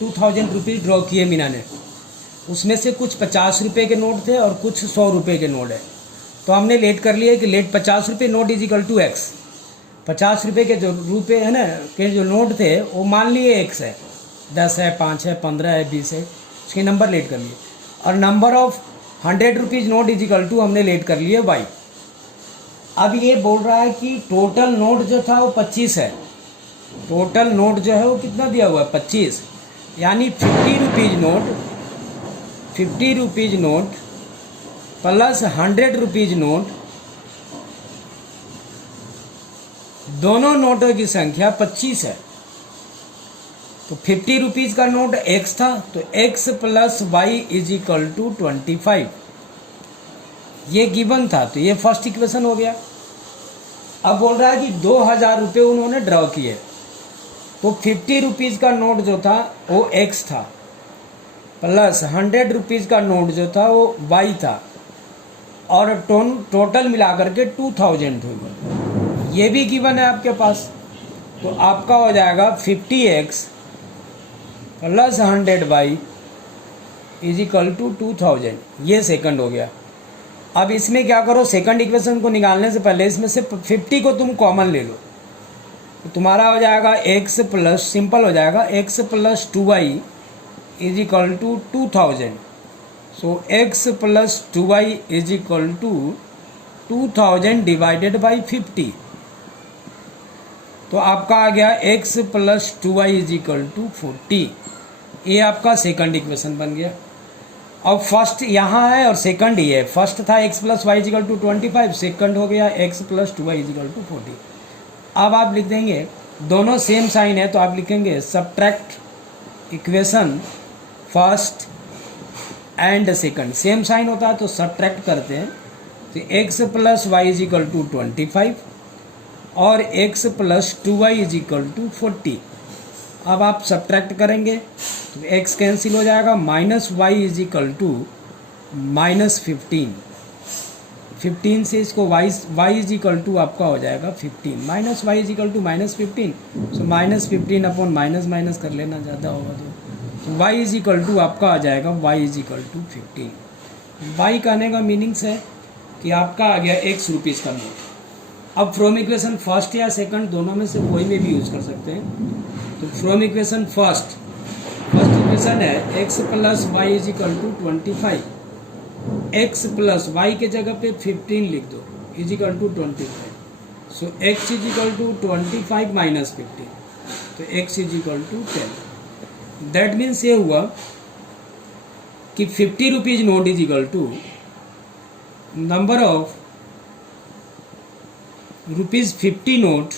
₹2000 draw किए मीना ने। उसमें से कुछ 50 रुपये के नोट थे और कुछ 100 रुपये के नोट है। तो हमने लेट कर लिया कि लेट 50 रुपये note is equal to X. 50 रुपये के जो रुपये है ना के जो नोट थे वो मान लिए एक्स है, 10 है, 5 है, 15 है, 20 है, उसके नंबर लेट कर लिए। और number of 100 rupees note is equal to हमने लेट कर लिए वाई। अब ये बोल रहा है कि टोटल नोट जो था वो 25 है। टोटल नोट जो है वो कितना दिया हुआ है 25, यानी 50 rupees note plus 100 rupees note, दोनों नोटों की संख्या 25 है। तो 50 रुपीज़ का नोट एक्स था, तो X plus Y is equal to 25, ये गिवन था। तो ये फर्स्ट इक्वेशन हो गया। अब बोल रहा है कि 2000 रुपये उन्होंने ड्रॉ किए, तो 50 रुपीज़ का नोट जो था वो एक्स था, प्लस 100 रुपीज़ का नोट जो था वो वाई था, और टोटल मिलाकर के 2000 होगा। ये भी गिवन है आपके पास। तो आपका हो जाएगा 50x plus 100y is equal to 2000। ये सेकंड हो गया। अब इसमें क्या करो, सेकंड इक्वेशन को निकालने से पहले इसमें से 50 को तुम कॉमन ले लो, तो तुम्हारा हो जाएगा x प्लस, सिंपल हो जाएगा x plus 2y is equal to 2000। So x plus 2y is equal to 2000 divided by 50। तो आपका आ गया x plus 2y is equal to 40। ये आपका सेकंड इक्वेशन बन गया। अब फर्स्ट यहाँ है और सेकंड ही है। फर्स्ट था x plus Y is equal to 25, second हो गया x plus 2y is equal to 40। अब आप लिख देंगे, दोनों सेम साइन है तो आप लिखेंगे subtract equation first and second. Same sign होता है तो सब्ट्रैक्ट करते हैं, तो x plus Y is equal to 25 और x plus 2y is equal to 40। अब आप सब्ट्रैक्ट करेंगे तो x कैंसिल हो जाएगा, minus Y is equal to minus 15 से इसको y इज इक्वल टू आपका हो जाएगा 15, minus Y is equal to minus 15। So minus 15 upon minus minus कर लेना, ज़्यादा होगा तो y इज इक्वल टू आपका आ जाएगा y is equal to 15। y कहने का मीनिंग्स है कि आपका आ गया x रुपीज़ का नोट। अब फ्रॉम इक्वेशन फर्स्ट या सेकंड दोनों में से कोई में भी यूज़ कर सकते हैं। तो फ्रॉम इक्वेशन फर्स्ट इक्वेशन है x plus Y is equal to 25, x plus Y के जगह पे 15 लिख दो is equal to 25। So x is equal to 25 minus 15, तो x is equal to 10। That means ये हुआ कि 50 rupees note is equal to number of rupees 50 note,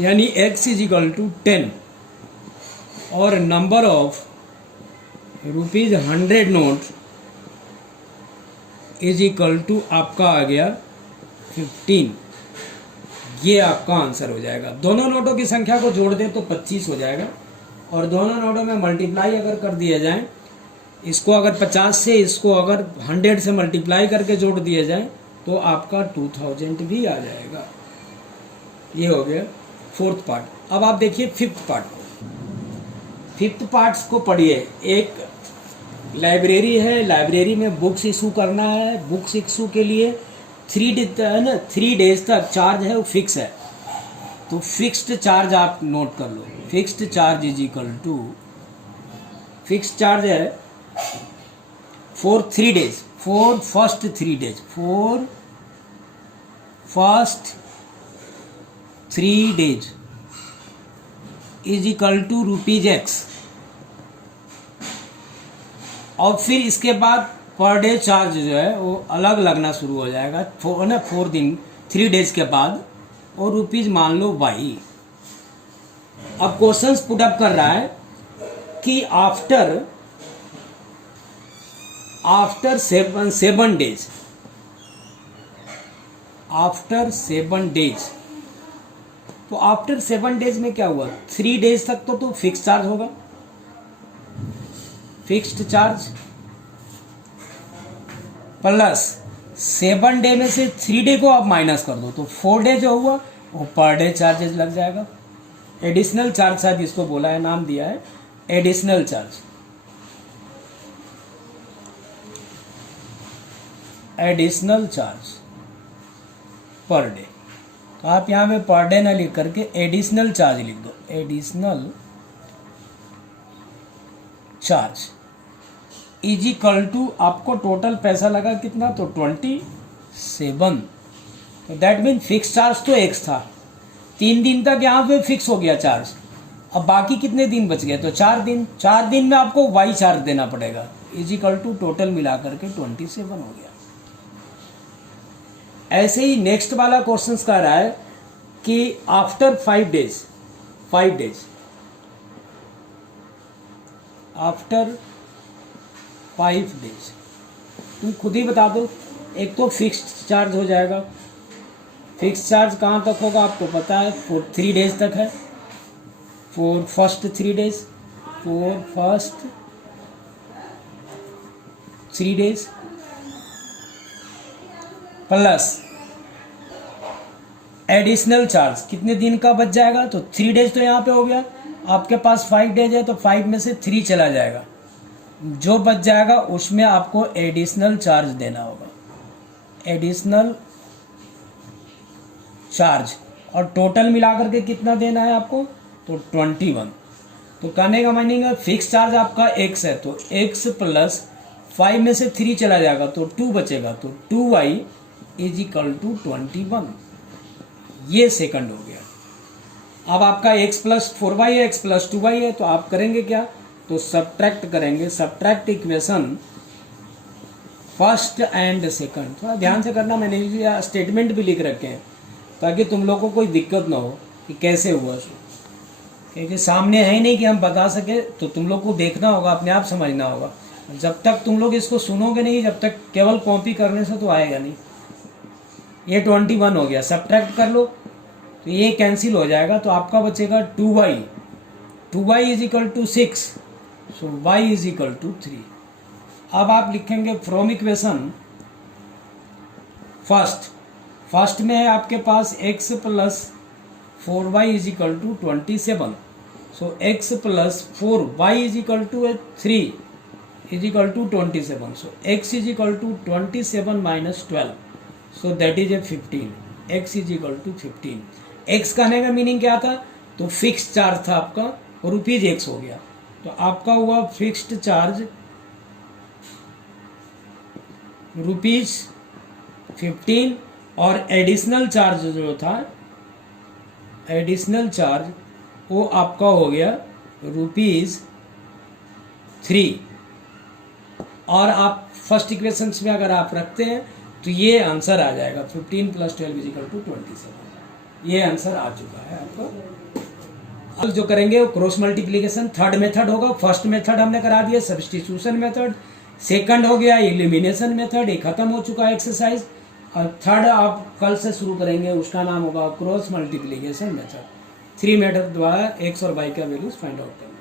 यानी x इज इक्वल टू 10, और number of rupees 100 note is equal to आपका आ गया 15। ये आपका आंसर हो जाएगा। दोनों नोटों की संख्या को जोड़ दें तो 25 हो जाएगा, और दोनों नोटों में मल्टीप्लाई अगर कर दिया जाए, इसको अगर 50 से इसको अगर 100 से मल्टीप्लाई करके जोड़ दिया जाए तो आपका 2000 भी आ जाएगा। ये हो गया फोर्थ पार्ट। अब आप देखिए फिफ्थ पार्ट। फिफ्थ पार्ट्स को पढ़िए। एक लाइब्रेरी है, लाइब्रेरी में बुक्स इशू करना है। बुक्स इशू के लिए 3 डेज तक चार्ज है वो फिक्स है, तो फिक्स्ड चार्ज आप नोट कर लो। Fixed charge is equal to, fixed charge है for 3 days, for first 3 days, for first 3 days is equal to ₹x। और फिर इसके बाद पर डे चार्ज जो है वो अलग लगना शुरू हो जाएगा 4 दिन 3 डेज के बाद, और रुपीज मान लो y। अब क्वेश्चंस पुट अप कर रहा है कि आफ्टर 7 डेज, आफ्टर 7 डेज, तो आफ्टर 7 डेज में क्या हुआ, 3 डेज तक तो फिक्स चार्ज होगा, फिक्स्ड चार्ज, प्लस 7 डे में से 3 डे को आप माइनस कर दो तो 4 डे जो हुआ वो पर डे चार्जेस लग जाएगा। एडिशनल चार्ज शायद इसको बोला है, नाम दिया है additional charge. Additional charge per day, तो आप यहाँ पे पर डे ना लिख करके एडिशनल चार्ज लिख दो। Additional charge is equal to, आपको टोटल पैसा लगा कितना, तो 27। तो दैट मीन फिक्स चार्ज तो एक्स था, 3 दिन तक यहाँ पे फिक्स हो गया चार्ज। अब बाकी कितने दिन बच गए, तो 4 दिन। 4 दिन में आपको वाई चार्ज देना पड़ेगा, इज इक्वल टू टोटल मिला करके 27 हो गया। ऐसे ही नेक्स्ट वाला क्वेश्चन कर रहा है कि आफ्टर 5 डेज, आफ्टर 5 डेज, तुम खुद ही बता दो। एक तो फिक्स्ड चार्ज हो जाएगा, फिक्स चार्ज कहाँ तक होगा आपको पता है, 3 डेज तक है, for first 3 days, for first 3 days, plus additional charge कितने दिन का बच जाएगा, तो 3 डेज तो यहाँ पे हो गया, आपके पास 5 डेज है तो 5 में से 3 चला जाएगा, जो बच जाएगा उसमें आपको एडिशनल चार्ज देना होगा, एडिशनल चार्ज। और टोटल मिलाकर के कितना देना है आपको, तो 21। तो कहने का मीनिंग है फिक्स चार्ज आपका x है, तो x प्लस 5 में से 3 चला जाएगा तो 2 बचेगा, तो 2y इज इक्वल टू 21। ये सेकंड हो गया। अब आपका x प्लस 4y है, x प्लस 2y है, तो आप करेंगे क्या, तो सब्ट्रैक्ट करेंगे, subtract equation first and second. थोड़ा ध्यान से करना, मैंने स्टेटमेंट भी लिख रखे हैं ताकि तुम लोग को कोई दिक्कत ना हो कि कैसे हुआ, क्योंकि सामने है ही नहीं कि हम बता सके, तो तुम लोग को देखना होगा, अपने आप समझना होगा। जब तक तुम लोग इसको सुनोगे नहीं, जब तक केवल कॉपी करने से तो आएगा नहीं। ये 21 हो गया, सब्ट्रैक्ट कर लो तो ये कैंसिल हो जाएगा, तो आपका बचेगा 2y is equal to 6, so y is equal to 3। अब आप लिखेंगे फ्रॉम इक्वेशन फर्स्ट में है आपके पास x plus 4y is equal to 27, so x plus 4y is equal to 3 is equal to 27, so x is equal to 27 minus 12, so that is 15, x is equal to 15। x कहने का meaning क्या था, तो fix charge था आपका, ₹x हो गया, तो आपका हुआ फिक्स्ड चार्ज ₹15, और एडिशनल चार्ज जो था, एडिशनल चार्ज वो आपका हो गया ₹3। और आप फर्स्ट इक्वेशंस में अगर आप रखते हैं तो ये आंसर आ जाएगा 15 प्लस 12 इज इक्वल टू 27। ये आंसर आ चुका है आपका। अब जो करेंगे वो क्रॉस मल्टीप्लीकेशन, थर्ड मेथड होगा। फर्स्ट मेथड हमने करा दिया, सब्स्टिट्यूशन मेथड। सेकंड हो गया एलिमिनेशन मेथड, ये खत्म हो चुका है एक्सरसाइज। और थर्ड आप कल से शुरू करेंगे, उसका नाम होगा क्रॉस मल्टीप्लीकेशन मेथड। 3 मेथड द्वारा x और y का वैल्यूज फाइंड आउट करना।